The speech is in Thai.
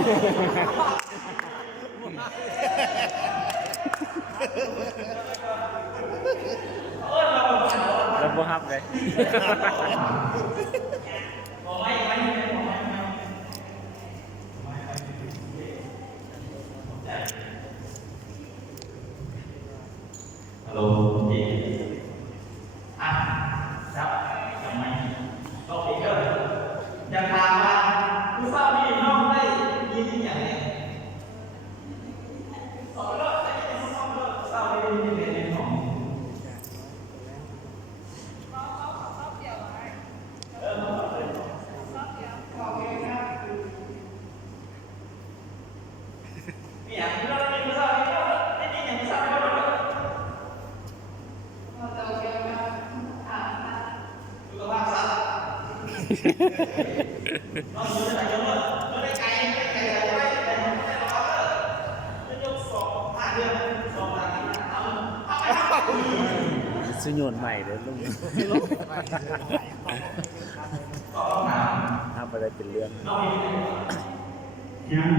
แล้วบ่ฮับเลยฮัลโหลพี่อ่ะครับทำไมก็เดี๋ยวอยากถามว่าผู้สาวนี่น้องได้ยินอย่างไรสอนแล้วได้ยินน้องเลิกสาวได้ยินในห้องนี่อย่างที่เราได้ยินผู้สาวนี่ก็ได้ยินอย่างผู้สาวก็ได้สุขภาพสัตว์น้องอยู่ในไหนกันบ้างไม่ได้ไกลไม่ได้ไกลอะไรแต่ไม่ได้รอจะยก2 5 เดือน2 นาทีเอาไป สุญญนใหม่เด้อลุงทำอะไรเป็นเรื่อง ยัง